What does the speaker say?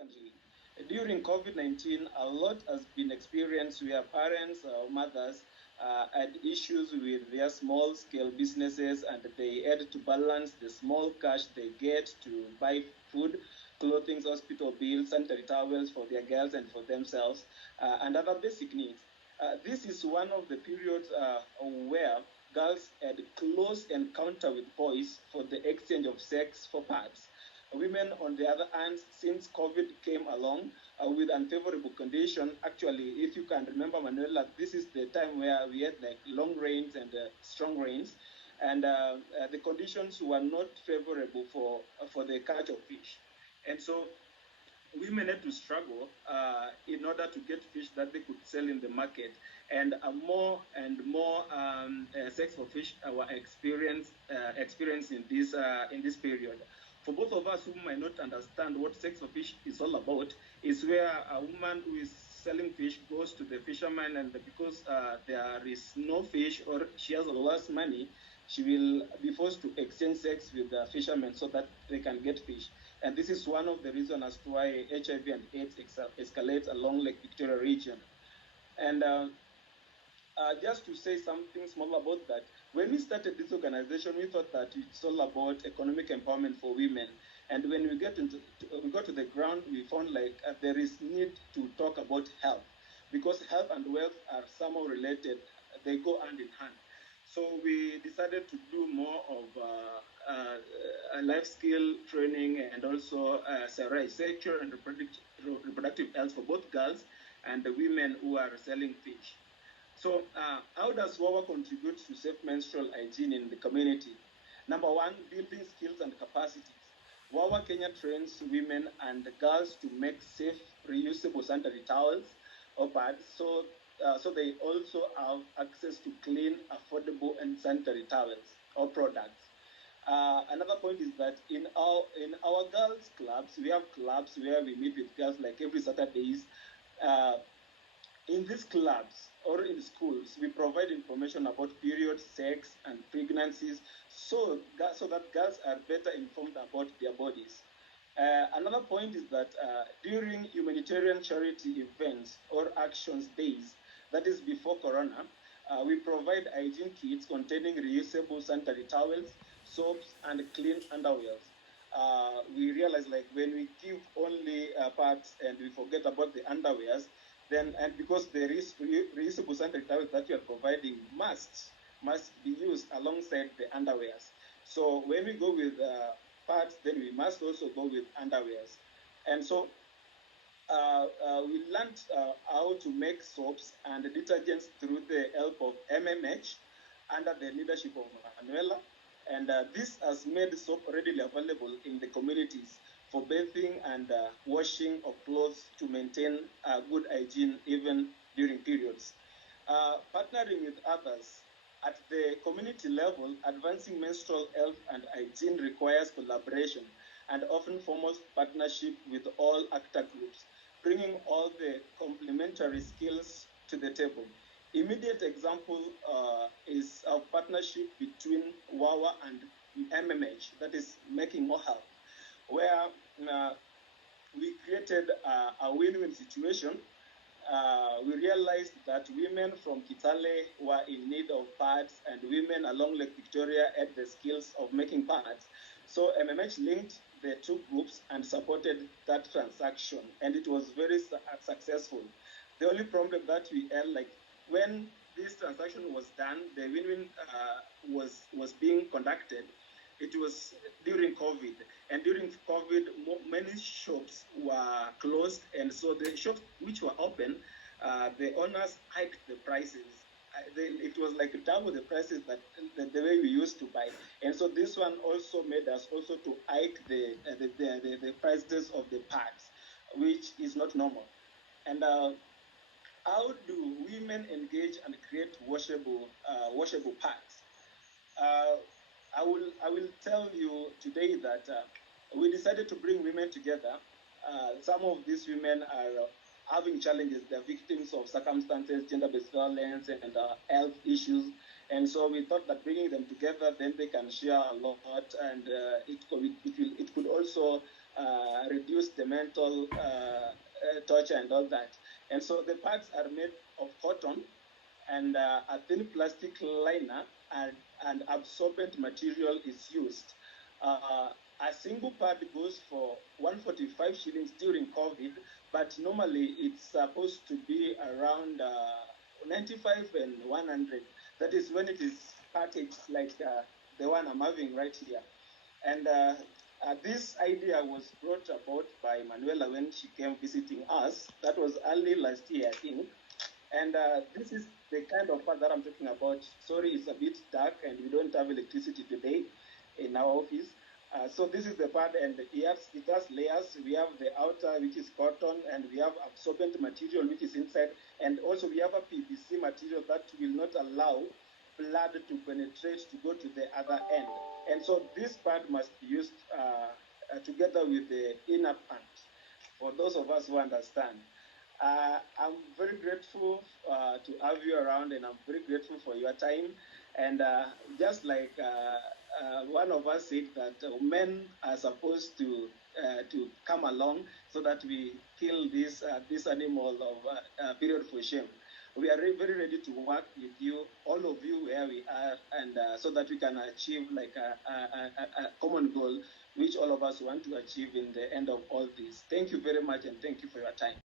country. During COVID-19, a lot has been experienced where parents or mothers had issues with their small scale businesses and they had to balance the small cash they get to buy food, clothing, hospital bills, sanitary towels for their girls and for themselves, and other basic needs. This is one of the periods where girls had close encounter with boys for the exchange of sex for parts. Women, on the other hand, since COVID came along with unfavorable condition, actually, if you can remember, Manuela, this is the time where we had like long rains and strong rains, and the conditions were not favorable for the catch of fish, and so women had to struggle in order to get fish that they could sell in the market, and more and more sex for fish were experienced in this period. For both of us who might not understand what sex for fish is all about, is where a woman who is selling fish goes to the fisherman, and because there is no fish or she has less money, she will be forced to exchange sex with the fishermen so that they can get fish. And this is one of the reasons as to why HIV and AIDS escalates along Lake Victoria region. And just to say something small about that, when we started this organization, we thought that it's all about economic empowerment for women. And when we we got to the ground, we found like there is need to talk about health, because health and wealth are somehow related. They go hand in hand. So we decided to do more of life skill training and also sexual and reproductive health for both girls and the women who are selling fish. So how does WAWA contribute to safe menstrual hygiene in the community? Number one, building skills and capacities. WAWA Kenya trains women and girls to make safe, reusable sanitary towels or pads, so they also have access to clean, affordable, and sanitary towels or products. Another point is that in our girls' clubs, we have clubs where we meet with girls like every Saturdays. Uh, in these clubs or in schools, we provide information about periods, sex, and pregnancies, so that girls are better informed about their bodies. Another point is that during humanitarian charity events or actions days, that is before Corona, we provide hygiene kits containing reusable sanitary towels, soaps, and clean underwears. We realize like when we give only parts and we forget about the underwears, then and because there is reusable sanitary towels that we are providing must be used alongside the underwears. So when we go with parts, then we must also go with underwears. And so we learned how to make soaps and detergents through the help of MMH under the leadership of Manuela. And this has made soap readily available in the communities for bathing and washing of clothes to maintain good hygiene even during periods. Partnering with others at the community level, advancing menstrual health and hygiene requires collaboration and often formal partnership with all actor groups, bringing all the complementary skills to the table. Immediate example is our partnership between WAWA and MMH, that is Making More Health, where uh, we created a win-win situation. We realized that women from Kitale were in need of pads, and women along Lake Victoria had the skills of making pads. So MMH linked the two groups and supported that transaction, and it was very successful. The only problem that we had, like when this transaction was done, the win-win was being conducted. It was during COVID, and during COVID, many shops were closed, and so the shops which were open, the owners hiked the prices. It was like double the prices that the way we used to buy, and so this one also made us also to hike the prices of the parts, which is not normal. And how do women engage and create washable parts? Uh, I will tell you today that we decided to bring women together. Some of these women are having challenges. They're victims of circumstances, gender-based violence, and health issues. And so we thought that bringing them together, then they can share a lot, and it could also reduce the mental torture and all that. And so the pads are made of cotton and a thin plastic liner and absorbent material is used. A single pad goes for 145 shillings during COVID, but normally it's supposed to be around 95 and 100. That is when it is packaged like the one I'm having right here. And this idea was brought about by Manuela when she came visiting us. That was early last year, I think. And this is the kind of part that I'm talking about. Sorry, it's a bit dark and we don't have electricity today in our office. So this is the part, and it has layers. We have the outer, which is cotton, and we have absorbent material, which is inside, and also we have a PVC material that will not allow blood to penetrate to go to the other end. And so this part must be used together with the inner pant for those of us who understand. I'm very grateful to have you around, and I'm very grateful for your time. And just like one of us said that men are supposed to come along so that we kill this animal of period for shame. We are very ready to work with you, all of you, where we are, and so that we can achieve like a common goal, which all of us want to achieve in the end of all this. Thank you very much, and thank you for your time.